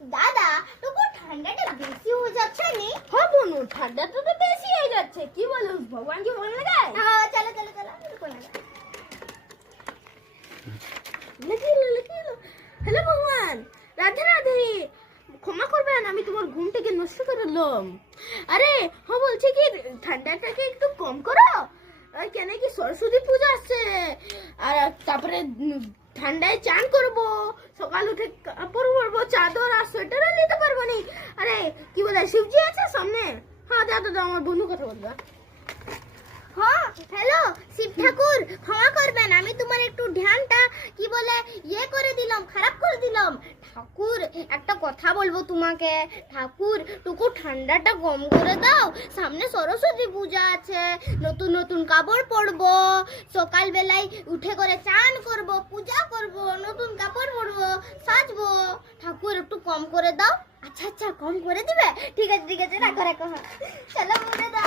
দাদা তবু ঠান্ডাটা বেশি হয়ে যাচ্ছে নি? হ্যাঁ বোনু, ঠান্ডাটা তো বেশি হয়ে যাচ্ছে। কি বলো, ভগবান কি মন লাগায়? হ্যাঁ চলো চলো চলো কোন হ্যালো ভগবান, রাধে রাধে। ক্ষমা করবেন, আমি তোমার ঘুমটাকে নষ্ট করে দিলাম। আরে হ্যাঁ, বলছি কি ঠান্ডাটাকে একটু কম করো। কেন কি সরস্বতী পূজা আসছে, আর তারপরে ঠান্ডায় চান করব, সকাল উঠে কাপড় পরবো, চাদর আর সোয়েটারও নিতে পারবো নি। আরে কি বলে, শিবজি আছে সামনে। হ্যাঁ দাদা, আমার বন্ধু কথা বলবা। হ্যাঁ হ্যালো শিব ঠাকুর, ক্ষমা করবেন, আমি তোমার একটু ধ্যানটা কি বলে করে দিলাম, খারাপ করে দিলাম। ঠাকুর একটা কথা বলবো তোমাকে, ঠাকুর টুকু ঠান্ডাটা কম করে দাও, সামনে সরস্বতী পূজা আছে, নতুন নতুন কাপড় পরবো, সকাল বেলায় উঠে করে চান করব, পূজা করব, নতুন কাপড় পরবো, সাজবো, ঠাকুর একটু কম করে দাও। আচ্ছা আচ্ছা কম করে দিবে, ঠিক আছে রাখো রাখো। হ্যাঁ চলো দাদা।